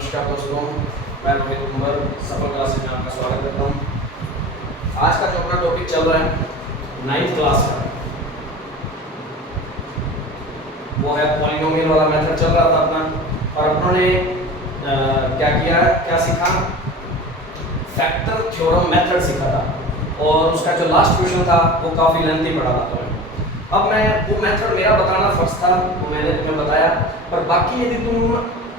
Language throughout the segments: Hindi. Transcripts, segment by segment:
नमस्कार दोस्तों, मैं रोहित कुमार सफल क्लासेस में आपका स्वागत करता हूँ। आज का जो अपना टॉपिक चल रहा है 9th क्लास का, वो है पॉलिनोमियल वाला मेथड चल रहा था अपना। और अपनों ने क्या सीखा? फैक्टर थ्योरम मेथड सीखा था और उसका जो लास्ट क्वेश्चन था वो काफ़ी लेंथी पड़ा था। तो अब मैं वो मेथड मेरा बताना फर्स्ट था, वो मैंने तुम्हें बताया, पर बाकी यदि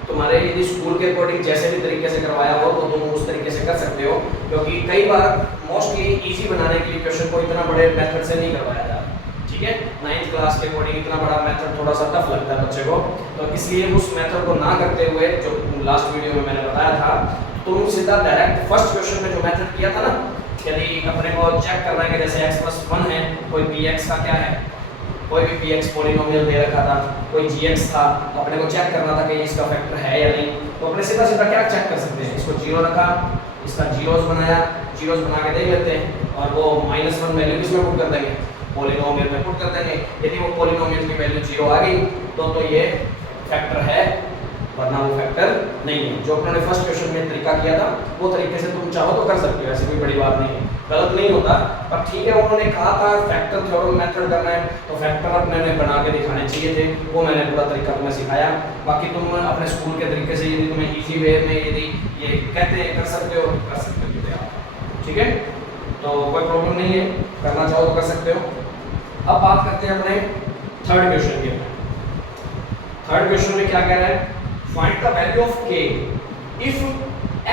तुम्हारे स्कूल के अकॉर्डिंग जैसे भी तरीके से करवाया हो तो तुम उस तरीके से कर सकते हो, क्योंकि कई बार मोस्टली इजी बनाने के लिए क्वेश्चन को इतना बड़े मेथड से नहीं करवाया जाता। ठीक है, 9th क्लास के अकॉर्डिंग इतना बड़ा मेथड थोड़ा सा टफ लगता है बच्चे को, तो इसलिए उस मेथड को ना करते हुए जो लास्ट वीडियो में मैंने बताया था, तुम सीधा डायरेक्ट फर्स्ट क्वेश्चन में जो मेथड किया था ना, यदि अपने को चेक करना है कि जैसे x+1 है, कोई px का क्या है, कोई भी px पॉलिनोमियल दे रखा था, कोई gx था, अपने को चेक करना था कि इसका फैक्टर है या नहीं, तो अपने सीधा सीधा क्या चेक कर सकते हैं, इसको 0 रखा, इसका जीरोस बनाया, जीरोस बना के देख लेते हैं और वो -1 वैल्यू इसमें पुट कर देंगे, पॉलिनोमियल में पुट कर देंगे। यदि वो पॉलिनोमियल की वैल्यू 0 आ गई तो ये फैक्टर है, वरना वो फैक्टर नहीं है। जो अपने फर्स्ट क्वेश्चन में तरीका किया था वो तरीके से तुम चाहो तो कर सकते हो, ऐसी कोई बड़ी बात नहीं है, गलत नहीं होता। पर ठीक है, उन्होंने कहा था फैक्टर थ्योरम मेथड करना है तो फैक्टर अपने ने बना के दिखाने चाहिए थे, वो मैंने पूरा तरीका तुम्हें सिखाया। बाकी तुम अपने स्कूल के तरीके से यदि तुम्हें इजी वे में यदि ये कहते हैं कर सकते हो, कर सकते हो आप। ठीक है, तो कोई प्रॉब्लम नहीं है, करना चाहो तो कर सकते हो। अब बात करते हैं अपने थर्ड क्वेश्चन की। थर्ड क्वेश्चन में क्या कह रहा है? Find the value of k if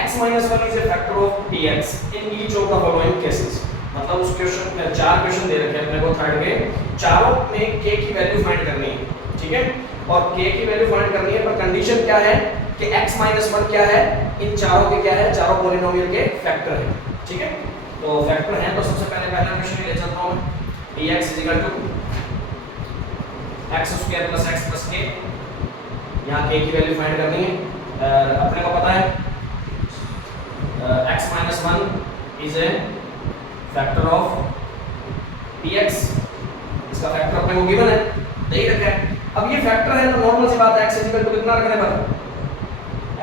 x-1 is a factor of px in each of the following cases। मतलब उस क्वेश्चन में 4 क्वेश्चन दे रखे हैं अपने को थर्ड के, चारों में k की वैल्यू फाइंड करनी है। ठीक है, और k की वैल्यू फाइंड करनी है, पर कंडीशन क्या है कि x-1 क्या है, इन चारों के क्या है, चारों पॉलिनोमियल के फैक्टर है। ठीक है, तो फैक्टर है तो सबसे पहले पहला क्वेश्चन ले चलता हूं मैं, px x² + x + k। यहाँ k की वैल्यू फाइंड करनी है। अपने को पता है x-1 is a factor of px, इसका फैक्टर अपने को गिवन है, दे ही रखा है। अब ये फैक्टर है तो नॉर्मल सी बात है, x इक्वल टू कितना रखने पर,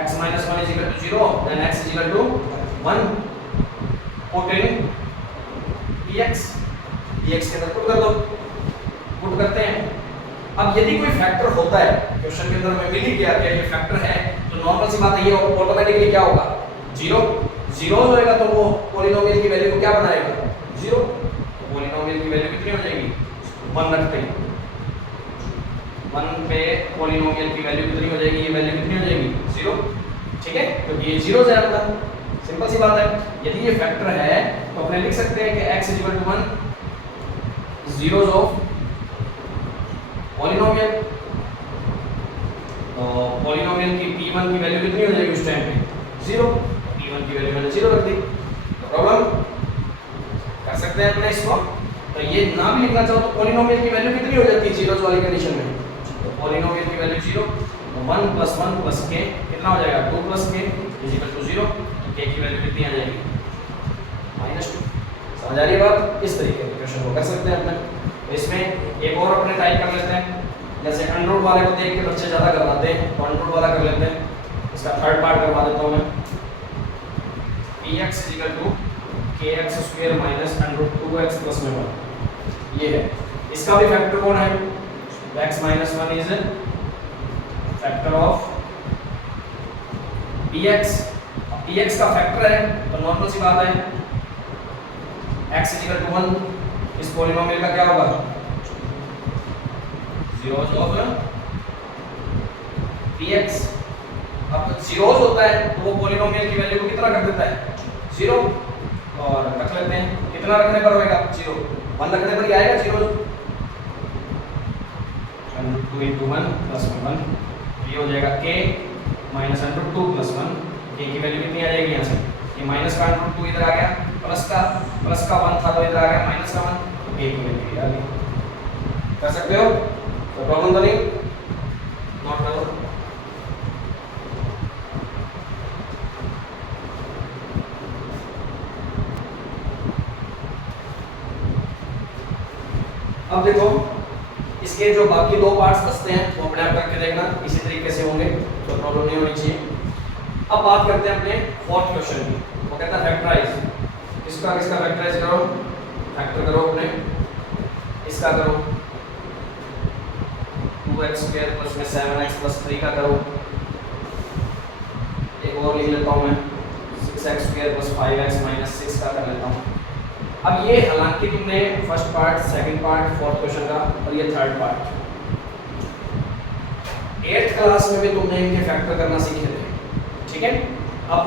x-1 equal to 0, then x equal to 1, put in px, px के अंदर पुट कर दो, पुट करते हैं। अब यदि कोई फैक्टर होता है, क्वेश्चन के अंदर में मिल ही गया कि ये फैक्टर है, तो नॉर्मल सी बात है ये ऑटोमेटिकली क्या होगा, 0 होएगा, तो वो पॉलिनोमियल की वैल्यू को क्या बनाएगा, 0। तो पॉलिनोमियल की वैल्यू कितनी हो जाएगी, 1 रखते हैं, 1 पे पॉलिनोमियल की वैल्यू कितनी हो जाएगी, ये वैल्यू कितनी हो जाएगी, 0। ठीक है, क्योंकि ये 0 से आता है, सिंपल सी बात है। यदि ये फैक्टर है तो अपने लिख सकते हैं कि x = 1 zeros ऑफ पॉलिनोमियल, तो पॉलिनोमियल की p1 की वैल्यू कितनी हो जाएगी उस टाइम पे, 0। p1 की वैल्यू मैंने 0 रख दी, तो प्रॉब्लम कर सकते हैं अपने इसको। तो ये ना भी लिखना चाहो तो पॉलिनोमियल की वैल्यू कितनी हो जाती है जीरोस वाली कंडीशन में, तो पॉलिनोमियल की वैल्यू 0, तो 1 + 1 + k कितना हो जाएगा, 2 + k = 0, तो k की वैल्यू कितनी आ जाएगी, -2। समझ आ रही है बात? इस तरीके के क्वेश्चन को कर सकते हैं अपने। इसमें एक और अपने टाइप कर लेते हैं, जैसे अंडर वाले को देख के बच्चे ज़्यादा करवाते हैं, तो अंडर वाला कर लेते हैं। इसका थर्ड पार्ट करवा देता हूँ मैं, px = kx² - √2x + 1। ये है, इसका भी फैक्टर कौन है, x-1 is factor of px। px का फैक्टर है तो नॉर्मल सी बात है, x = 1, इस पॉलिनोमियल का क्या होगा, zeros ऑफ px। अब zeros होता है तो वो पॉलिनोमियल की वैल्यू को कितना कर देता है, 0, और रख लेते हैं, कितना रखने पर होएगा, 0, 1 रखने पर ही आएगा 0, 2 × 1 + 1, ये हो जाएगा k - √2 + 1, k की वैल्यू कितनी आ जाएगी यहाँ से, ये माइनस का √2 इधर आ गया, प्लस का 1 था तो इधर आ गया -1, k की वैल्यू आ गई। कर सकते हो, तो प्रॉब्लम तो नहीं, नॉट प्रॉब्लम। अब देखो इसके जो बाकी 2 पार्ट्स बचते हैं वो अपने आप करके देखना, इसी तरीके से होंगे तो प्रॉब्लम नहीं होनी चाहिए। अब बात करते हैं अपने फोर्थ क्वेश्चन की। वो कहता है फैक्टराइज, किसका किसका फैक्टराइज करो, फैक्टर करो अपने, इसका करो 2x स्क्वायर प्लस में 7x प्लस 3 का करो, एक और लिख लेता हूँ मैं 6x square plus 5x minus 6 का कर लेता हूँ। अब ये हालांकि तुमने first part, second part, fourth question का और ये थर्ड पार्ट 8th क्लास में भी तुमने इनके फैक्टर करना सीखे थे, ठीक है। अब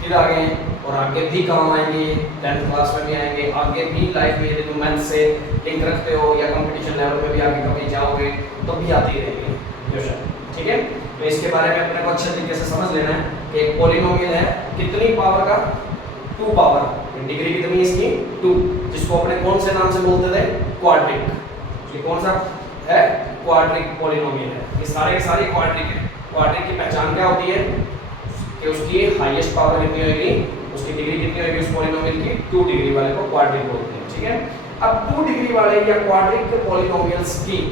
फिर आगे और आगे भी काम आएंगे, 10th क्लास में भी आएंगे, आगे भी लाइफ में यदि तुम मैथ से लिंक रखते हो या कंपटीशन लेवल में भी आगे कभी जाओगे तो भी आती रहेंगे क्वेश्चन, ठीक है। तो इसके बारे में अपने को अच्छे तरीके से समझ लेना है कि एक पॉलिनोमियल है कितनी पावर का, 2 पावर, डिग्री कितनी है इसकी 2, जिसको अपने कौन से नाम से बोलते थे, क्वाड्रिक। ये कौन सा है, क्वाड्रिक पॉलिनोमियल है, ये सारे के सारे क्वाड्रिक है। क्वाड्रिक की पहचान क्या होती है कि उसकी हाईएस्ट पावर कितनी होगी, उसकी डिग्री कितनी होगी उस पॉलिनोमियल की, 2 डिग्री वाले को क्वाड्रिक बोलते हैं, ठीक है। अब 2 डिग्री वाले या क्वाड्रिक पॉलिनोमियल्स की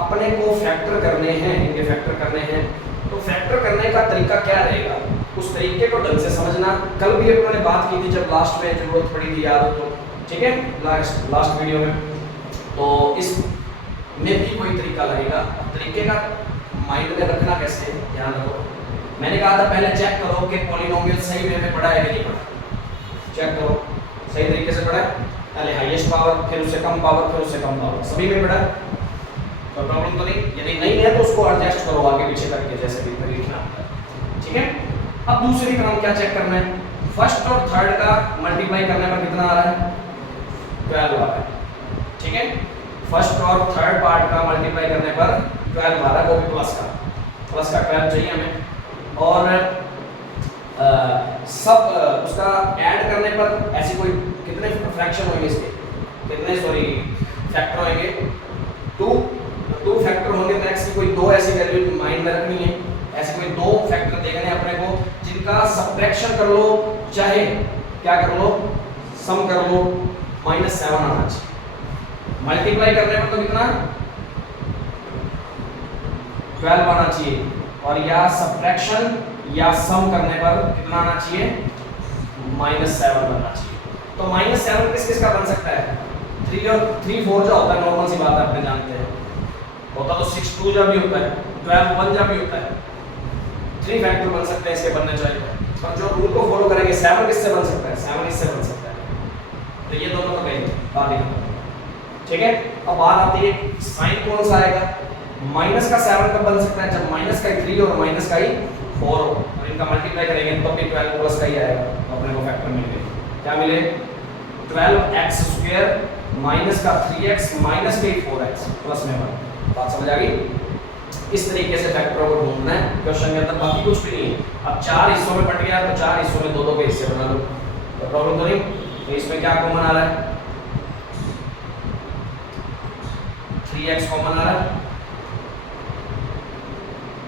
अपने को फैक्टर करने हैं, इनके फैक्टर करने हैं, तो फैक्टर करने का तरीका क्या रहेगा, उस तरीके को ढंग से समझना। कल भी अपने ने बात की थी जब लास्ट में जरूरत पड़ी थी, याद हो तो, ठीक है, लास्ट वीडियो में। तो इस में भी कोई तरीका लगेगा। अब तरीके का माइंड में रखना कैसे, ध्यान रखो। मैंने कहा था पहले चेक करो कि पॉलिनोमियल सही वे में पढ़ा है कि नहीं पढ़ा, चेक करो सही तरीके से पढ़ा है, पहले हाईएस्ट पावर, फिर उससे कम पावर, फिर उससे कम पावर, सभी में पढ़ा है, तो प्रॉब्लम तो नहीं। यदि नहीं है तो उसको एडजस्ट करो आगे पीछे करके, जैसे भी फिर लिखना होता है, ठीक है। अब दूसरी तरफ क्या चेक करना है, फर्स्ट और थर्ड का मल्टीप्लाई करने पर कितना आ रहा है, 12 आ रहा है, ठीक है। फर्स्ट और थर्ड पार्ट का मल्टीप्लाई करने पर 12 आ रहा है, वो भी प्लस का 12 चाहिए हमें। और सब उसका ऐड करने पर ऐसी कोई कितने फ्रैक्शन होंगे इसके, कितने सॉरी फैक्टर होंगे, 2 फैक्टर होंगे मैक्स की। कोई 2 ऐसी वैल्यू माइंड में रखनी है, ऐसे कोई 2 फैक्टर देखने हैं अपने को जिनका सब्ट्रैक्शन कर लो, चाहे क्या कर लो, सम कर लो, -7 आना चाहिए। मल्टीप्लाई करने पर तो कितना 12 आना चाहिए, और या सब्ट्रैक्शन या सम करने पर कितना आना चाहिए, -7 बनना चाहिए। तो -7 किस किस का बन सकता है, 3 और 3 4 जो होता है, नॉर्मल सी बात है, अपने जानते हैं होता तो 6 2 जब भी होता है, 12 1 जब भी होता है, 3 फैक्टर बन सकते हैं इसके बनने चाहिए। और जो रूल को फॉलो करेंगे 7 किससे बन सकता है, 7 इससे बन सकता है। तो ये दोनों तो गए बात ही, ठीक है। अब बात आती है साइन कौन सा आएगा, माइनस का 7 कब बन सकता है, जब माइनस का 3 और माइनस का 4 हो, और इनका मल्टीप्लाई करेंगे तो भी 12 प्लस का ही आएगा, तो अपने को फैक्टर मिल गए, क्या मिले 12x स्क्वायर माइनस का 3x माइनस के 4x प्लस में 1। बात समझ आ गई। इस तरीके से फैक्टरों को ढूंढना है क्वेश्चन के अंदर, बाकी कुछ भी नहीं है। अब 4 हिस्सों में बट गया तो 4 हिस्सों में 2-2 के हिस्से बना लो, तो प्रॉब्लम तो नहीं। तो इसमें क्या कॉमन आ रहा है, 3x कॉमन आ रहा है,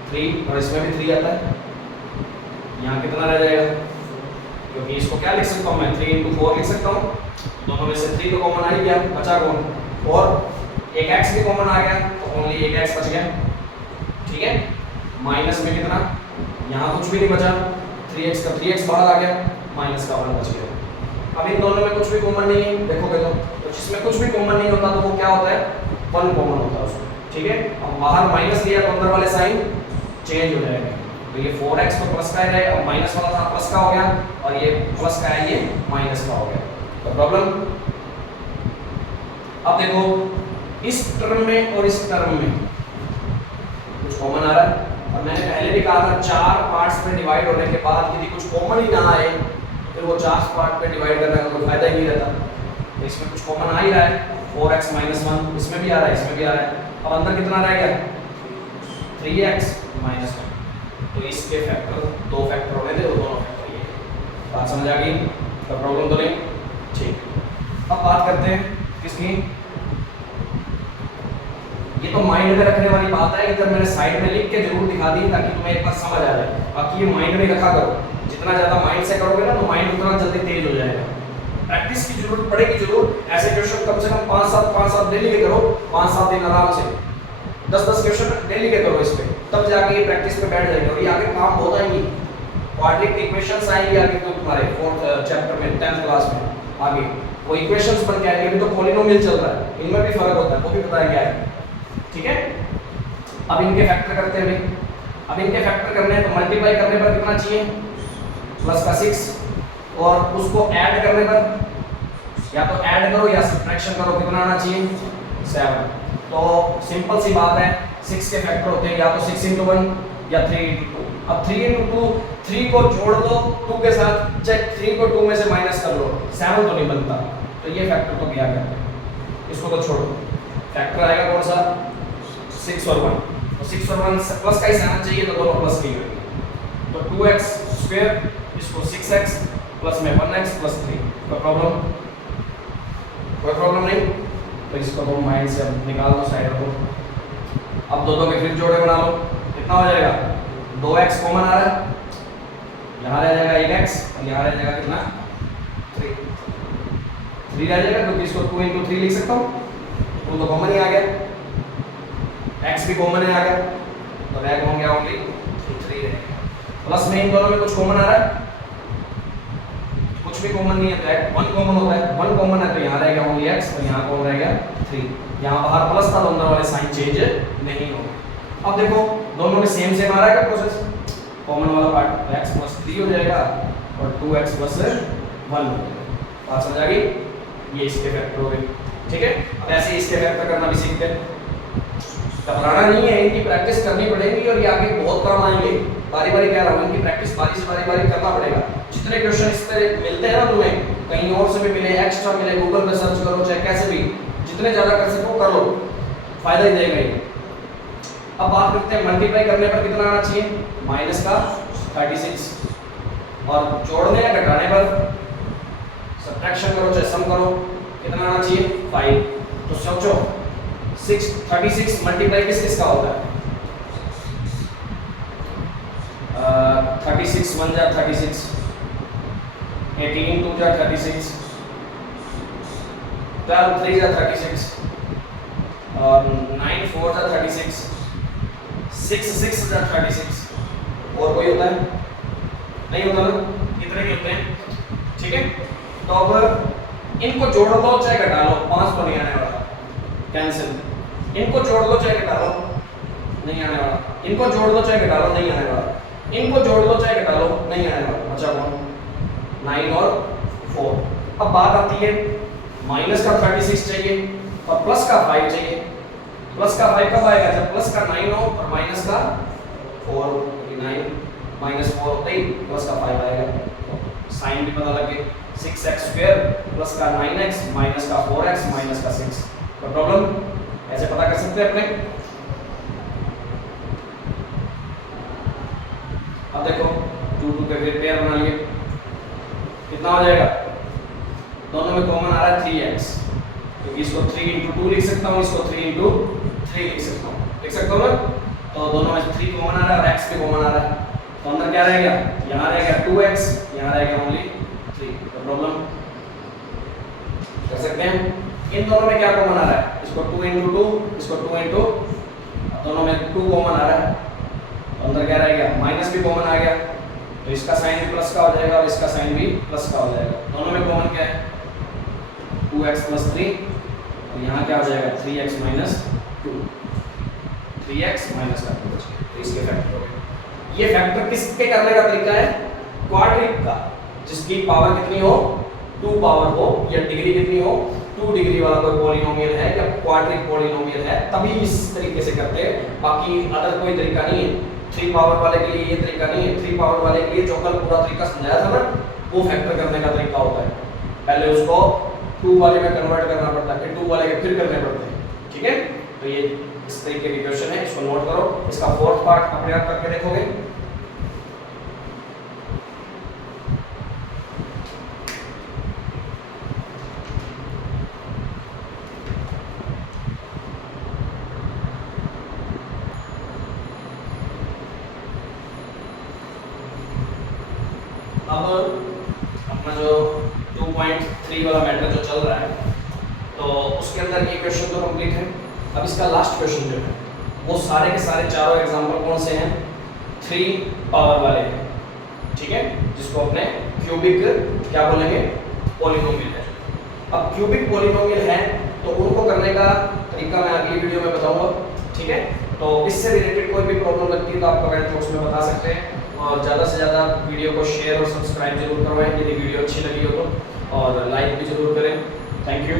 3, और इसमें भी 3 आता है। यहाँ कितना रह जाएगा, क्योंकि इसको क्या लिख सकता हूँ मैं, 3 × 4 लिख सकता हूँ, दोनों में से 3 तो कॉमन आ ही गया, बचा कौन, और एक x भी कॉमन आ गया, तो ओनली एक x बच गया, ठीक है। माइनस में कितना, यहाँ कुछ भी नहीं बचा, 3x का 3x बाहर आ गया, माइनस का 1 बच गया। अब इन दोनों में कुछ भी कॉमन नहीं है, देखोगे तो जिसमें कुछ भी कॉमन नहीं होता तो वो क्या होता है, 1 कॉमन होता है उसमें, ठीक है। अब बाहर माइनस लिया तो अंदर वाले साइन चेंज हो जाएगा, तो ये 4x तो प्लस का ही रहे, और माइनस वाला था प्लस का हो गया, और ये प्लस का है, ये माइनस का हो गया, तो प्रॉब्लम। अब देखो इस टर्म में और इस टर्म में कुछ कॉमन आ रहा है, और मैंने पहले भी कहा था 4 पार्ट्स में डिवाइड होने के बाद यदि कुछ कॉमन ही ना आए तो फिर वो 4 पार्ट में डिवाइड करने का कोई फायदा ही नहीं रहता। तो इसमें कुछ कॉमन आ ही रहा है, 4x - 1 इसमें भी आ रहा है, इसमें भी आ रहा है। अब अंदर कितना रह गया, 3x - 1, तो इसके फैक्टर 2 फैक्टर होने थे, वो दोनों फैक्टर ये। बात समझ आ गई, तो प्रॉब्लम तो नहीं, ठीक। अब बात करते हैं किसकी, ये तो माइंड में रखने वाली बात है, इधर मैंने साइड में लिख के जरूर दिखा दी ताकि तुम्हें एक बार समझ आ जाए। बाकी ये माइंड में रखा करो, जितना ज़्यादा माइंड से करोगे ना तो माइंड उतना जल्दी तेज हो जाएगा। प्रैक्टिस की जरूरत पड़ेगी जरूर, ऐसे क्वेश्चन कम से कम 5-7 डेली के करो, 5-7 दिन आराम से 10-10 क्वेश्चन डेली के करो इस पे, तब जाके ये प्रैक्टिस पे बैठ जाएंगे, और ये आगे काम बहुत आएंगी, क्वाड्रिक इक्वेशंस आएंगी आगे तो तुम्हारे 4th चैप्टर में 10th क्लास में आगे वो इक्वेशंस बन के आएंगे। अभी तो पॉलिनोमियल चल रहा है, इनमें भी फर्क होता है, वो भी बताएंगे आगे, ठीक है। अब इनके फैक्टर करते हैं भाई। अब इनके फैक्टर करने हैं तो मल्टीप्लाई करने पर कितना चाहिए, प्लस का 6, और उसको ऐड करने पर या तो ऐड करो या सब्ट्रैक्शन करो, कितना आना चाहिए 7। तो सिंपल सी बात है, 6 के फैक्टर होते हैं या तो 6 × 1 या 3 × 2। अब 3 × 2, 3 को जोड़ दो 2 के साथ, चाहे 3 को 2 में से माइनस कर लो, 7 तो नहीं बनता, तो ये फैक्टर तो क्या कहते हैं, इसको तो छोड़ो। फैक्टर आएगा कौन सा, 6 और 1। तो 6 और 1 प्लस का ही साइन चाहिए, तो दोनों प्लस नहीं होंगे। तो 2x², इसको 6x प्लस में 1x प्लस 3। कोई प्रॉब्लम नहीं, तो इसको तो माइंड से निकाल दो, साइड रखो। अब दो के फिर जोड़े बना लो, कितना हो जाएगा, 2x कॉमन आ रहा है, यहाँ रह जाएगा 1x और यहाँ रह जाएगा कितना 3 रह जाएगा, क्योंकि इसको 2 × 3 लिख सकता हूँ, 2 तो कॉमन ही आ गया, x भी कॉमन ही आ गया, तो बैक हो गया ओनली 3 रहेगा। प्लस में इन दोनों में कुछ कॉमन आ रहा है, कुछ भी कॉमन नहीं है, तो 1 कॉमन होता है, 1 कॉमन है तो यहाँ रहेगा ओनली x और यहाँ कौन रहेगा 3। यहाँ बाहर प्लस था तो अंदर वाले साइन चेंज नहीं होंगे। अब देखो दोनों में सेम आ रहा है क्या प्रोसेस, कॉमन वाला पार्ट, तो x प्लस 3 हो जाएगा और 2x प्लस 1 हो जाएगा। बात समझ आ गई, ये इसके फैक्टर हो गए, ठीक है। अब ऐसे ही इसके फैक्टर करना भी सीखते हैं, घबराना नहीं है, इनकी प्रैक्टिस करनी पड़ेगी और ये आगे बहुत काम आएंगे। बारी बारी कह रहा हूँ, इनकी प्रैक्टिस बारी से बारी करना पड़ेगा। जितने क्वेश्चन इस तरह मिलते हैं ना तुम्हें, कहीं और से भी मिले, एक्स्ट्रा मिले, गूगल पे सर्च करो, चाहे कैसे भी, जितने ज़्यादा कर सको कर लो, फायदा ही देगा ये। अब बात करते हैं मल्टीप्लाई करने पर कितना आना चाहिए, माइनस का 36, और जोड़ने या घटाने पर सब्ट्रैक्शन करो चाहे सम करो, कितना आना चाहिए 5। तो सोचो 36 मल्टीप्लाई किस किस का होता है, 36 1 जा 36, 18 2 जा 36, 12 3 जा 36, और 9 4 जा 36, 6 6 जा 36। और कोई होता है, नहीं होता ना, इतने ही होते हैं, ठीक है। तो अब इनको जोड़ लो चाहे घटा लो, 5 तो नहीं आने वाला, कैंसिल। इनको जोड़ लो चाहे घटा लो, नहीं आने वाला। इनको जोड़ लो चाहे घटा लो, नहीं आने वाला। इनको जोड़ लो चाहे घटा लो, नहीं आने वाला। अच्छा कौन, 9 और 4। अब बात आती है माइनस का 36 चाहिए और प्लस का 5 चाहिए। प्लस का 5 कब आएगा, जब प्लस का 9 हो और माइनस का 4, 9 माइनस 4 होता ही प्लस का 5 आएगा। साइन भी पता लगे, 6x² प्लस का 9x माइनस का 4x माइनस का 6। कोई प्रॉब्लम, ऐसे पता कर सकते हैं अपने। अब देखो 2 2 के फिर पेयर बना लिए, कितना हो जाएगा, दोनों में कॉमन आ रहा है 3x, क्योंकि इसको 3 × 2 लिख सकता हूँ, इसको 3 × 3 लिख सकता हूँ, लिख सकता हूँ ना। तो दोनों में 3 कॉमन आ रहा है और x भी कॉमन आ रहा है, तो अंदर क्या रहेगा, यहाँ रहेगा 2x, यहाँ रहेगा ओनली 3। तो प्रॉब्लम कर सकते हैं। इन दोनों में क्या कॉमन आ रहा है, इसको 2 × 2, इसको 2 × दोनों में 2 कॉमन आ रहा है, तो अंदर क्या रहेगा, माइनस भी कॉमन आ गया, तो इसका साइन भी प्लस का हो जाएगा और इसका साइन भी प्लस का हो जाएगा। दोनों में कॉमन क्या है, 2x + 3, और यहाँ क्या हो जाएगा 3x - 2, 3x - 2। तो इसके फैक्टर हो गए। ये फैक्टर किसके करने का तरीका है, क्वाड्रिक का, जिसकी पावर कितनी हो, 2 पावर हो, या डिग्री कितनी हो, 2 डिग्री वाला कोई पॉलिनोमियल है या क्वाड्रिक पॉलिनोमियल है, तभी इस तरीके से करते हैं। बाकी अदर कोई तरीका नहीं है। 3 पावर वाले के लिए ये तरीका नहीं है। 3 पावर वाले के लिए जो कल पूरा तरीका समझाया था ना, वो फैक्टर करने का तरीका होता है। पहले उसको 2 वाले में कन्वर्ट करना पड़ता है, फिर 2 वाले के फिर करने पड़ते हैं, ठीक है। तो ये इस तरीके की क्वेश्चन है, इसको नोट करो। इसका 4th पार्ट अपने आप करके देखोगे। अब अपना जो 2.3 वाला मैटर जो चल रहा है, तो उसके अंदर ये क्वेश्चन तो कंप्लीट है। अब इसका लास्ट क्वेश्चन जो है, वो सारे के सारे चारों एग्जांपल कौन से हैं, 3 पावर वाले हैं। ठीक है, जिसको अपने क्यूबिक क्या बोलेंगे, पॉलिनोमियल है। अब क्यूबिक पॉलिनोमियल है तो उनको करने का तरीका मैं अगली वीडियो में बताऊंगा, ठीक है। तो इससे रिलेटेड कोई भी प्रॉब्लम लगती है तो आप कमेंट बॉक्स में बता सकते हैं, और ज़्यादा से ज़्यादा वीडियो को शेयर और सब्सक्राइब जरूर करवाएं यदि वीडियो अच्छी लगी हो तो, और लाइक भी जरूर करें। Thank you.